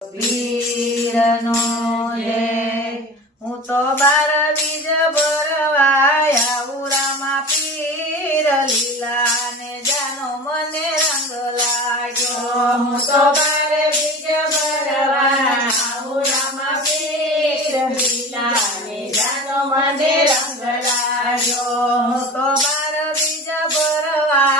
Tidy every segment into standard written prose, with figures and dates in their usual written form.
પીરનો જય હું તો 12 બીજ ભરવા આવું રામા પીર લીલા ને જાનો મને રંગ લાગ્યો હું તો 12 બીજ ભરવા આવું રામા પીર લીલા ને જાનો મને રંગ લાગ્યો હું તો 12 બીજ ભરવા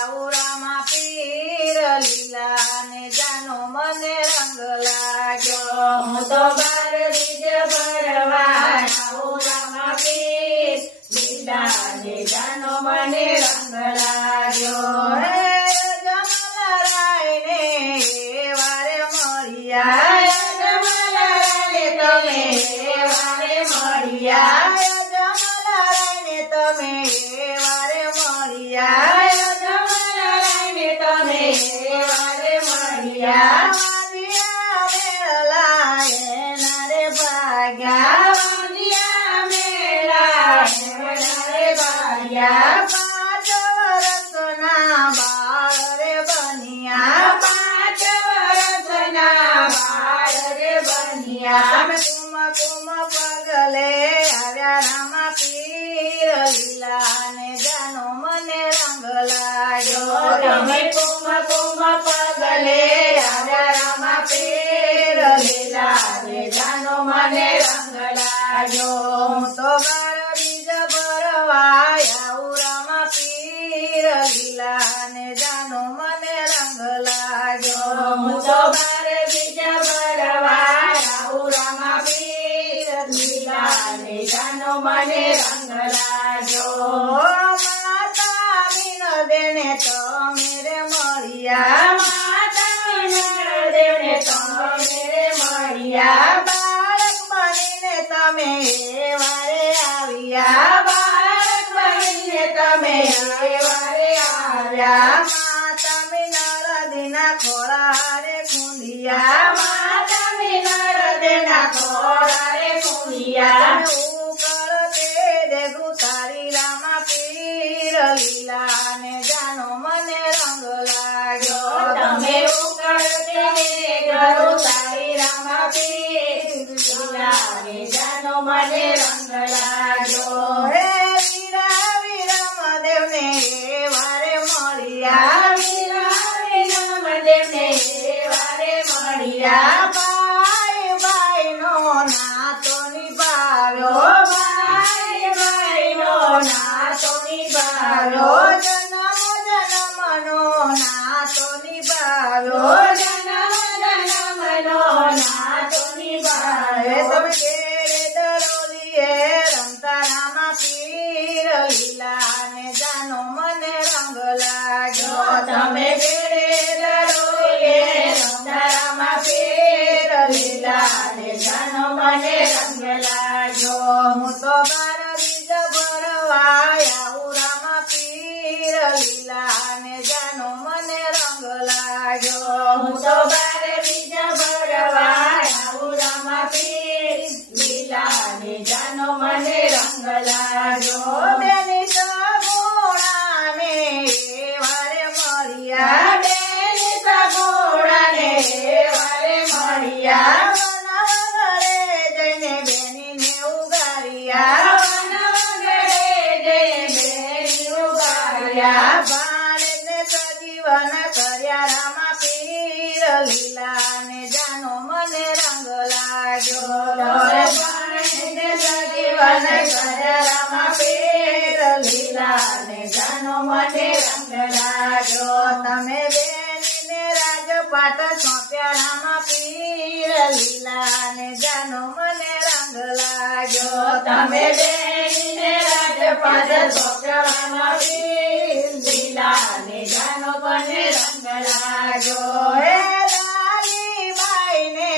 આવું રામા પીર લીલા ને જાનો મને રંગ લાગ્યો હું તો 12 બીજ ભરવા આવું રામા પીર લીલા ને જાનો મને રંગ લાગ્યો વારે મળ્યા જમલારાયને તમે વારે મળ્યા જમલારાયને તમે વારે મળ્યા જમલારાયને તમે વારે મળ્યા વાંધિયા મેળા એમનારે ભાગ્યા 5 વર્ષના બાળ રે બન્યા 5 વર્ષના બાળ રે બન્યા કુમ પગલે આવ્યા રામા પીર લીલા ને જાનો મને રંગ લાગ્યો તમે કુમ પગલે આવ્યા રામા પીર લીલા ને જાનો મને રંગ લાગ્યો હું તો 12 બીજ ભરવા આવું રામા પીર લીલા ને જાનો મને રંગ લાગ્યો હું તો 12 બીજ ભરવા આવું રામા પીર લીલા ને જાનો મને રંગ લાગ્યો માતા વિનોદેને તમે રે મળ્યા માતા વિનોદેવને તમે મળ્યા બાળક બનીને તમે વારે આવ્યા બાળક બનીને તમે વારે આવ્યા માતા વિનોદના ખોળારે ખૂંદિયા માતા વિનોદેના ખોળારે ખૂંદિયા કરતે દેખું તારી રામા પીર લીલા ને જાનો મને રંગ લાગ્યો તમે ઉકળતે ગરુ તારી રામા પીર લીલા ને જાનો મને રંગ લાગ્યો હે વીરા વિરમદેવને વારે મળ્યા વિરમદેવને વારે મળ્યા ભાઈનો નાતો નિભાવ્યો ભાઈનો નાતો નિભાવ્યો જન્મનો નાતો નિભાવ્યો જન્મનો નાતો નિભાવ્યો તમે કેરે દરોલીએ રમતા રામા પીર લીલા ને જાનો મને રંગ લાગ્યો તમે કેરે દરોલીએ રમતા રામા પીર લીલા ને જાનો મને રંગ લાગ્યો હું તો 12 બીજ ભરવા આવું રામા પીર લીલા ને જાનો મને રંગ લાગ્યો હું તો 12 બીજ ભરવા આવું રામા પીર લીલા ને જાનો મને રંગ લાગ્યો બેની સગુણાને વારે મળ્યા બેની સગુણાને વારે મળ્યા વનવગરે જઈને બેનીને ઉગાર્યા વનવગરે જઈને બેની ઉગાર્યા ભાણેજને સજીવન કર્યા રામા પીર લીલા ને જાનો મને રંગ લાગ્યો ભાણેજને સજીવન કર્યા રામા પીર લીલા ને જાનો મને રંગ લાગ્યો તમે બેનીને રાજપાટ સોંપ્યા રામા પીર લીલા ને જાનો મને રંગ લાગ્યો તમે બેનીને રાજપાટ સોંપ્યા રામા પીર લીલા ને જાનો મને રંગ લાગ્યો હે લાલીબાઈને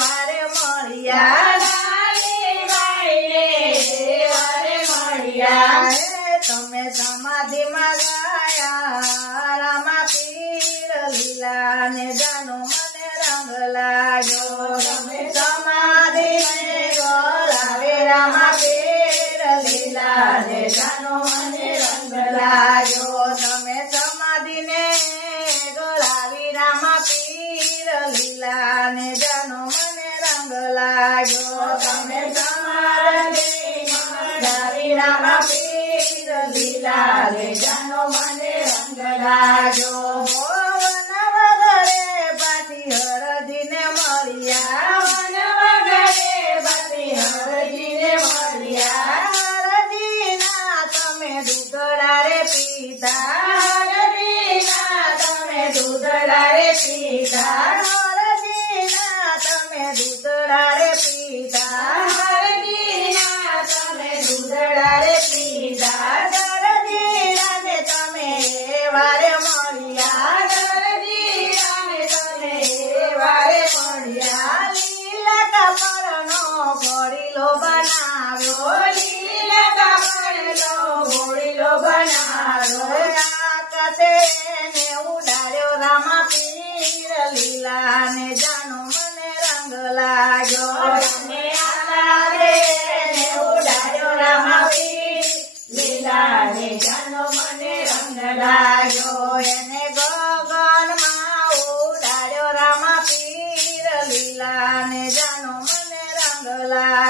વારે મળ્યા લાલીબાઈને વારે મળ્યા તમે સમાધિમાં ગયા રામા પીર લીલા ને જાનો મને રંગ લાગ્યો તમે સમાધિને ગોલાવે રામા પીર લીલા ને જાનો મને રંગ લાગ્યો તમે સમાધિને ગોલાવી રામા પીર લીલા ને જાનો મને રંગ લાગ્યો. તમે તમારા ધારી રામા પીર લીલા રે જાનો મને રંગ લાગ્યો. વન વગરે પાછી હળદીને મળ્યા. વન વગરે બાતી હરજીને મળ્યા. હળદીના તમે દૂધડા રે પીધા. હરજીના તમે દૂધડા રે પીધા. હળદીના તમે દૂધડા રે પીધા. હરજીના તમે દૂધડા રે પીધા. હળદીનાને તમે વારે મળ્યા. હરજીનાને તમે વારે મળ્યા. લીલા કાપડનો ઘોડીલો બનાવ્યો. લીલા કાપડનો ઘોડીલો બનાવ્યો. આકાશે ને ઉડાડ્યો રામા પીર લીલા ને જાનો મને રંગ લાગ્યો. તમે આકારે ને ઉડાડ્યો રામા પીર લીલા ને જાનો મને રંગ લાગ્યો. એને ગગનમાં ઉડાડ્યો રામા પીર લીલા ને જાનો મને રંગ લાગ્યો.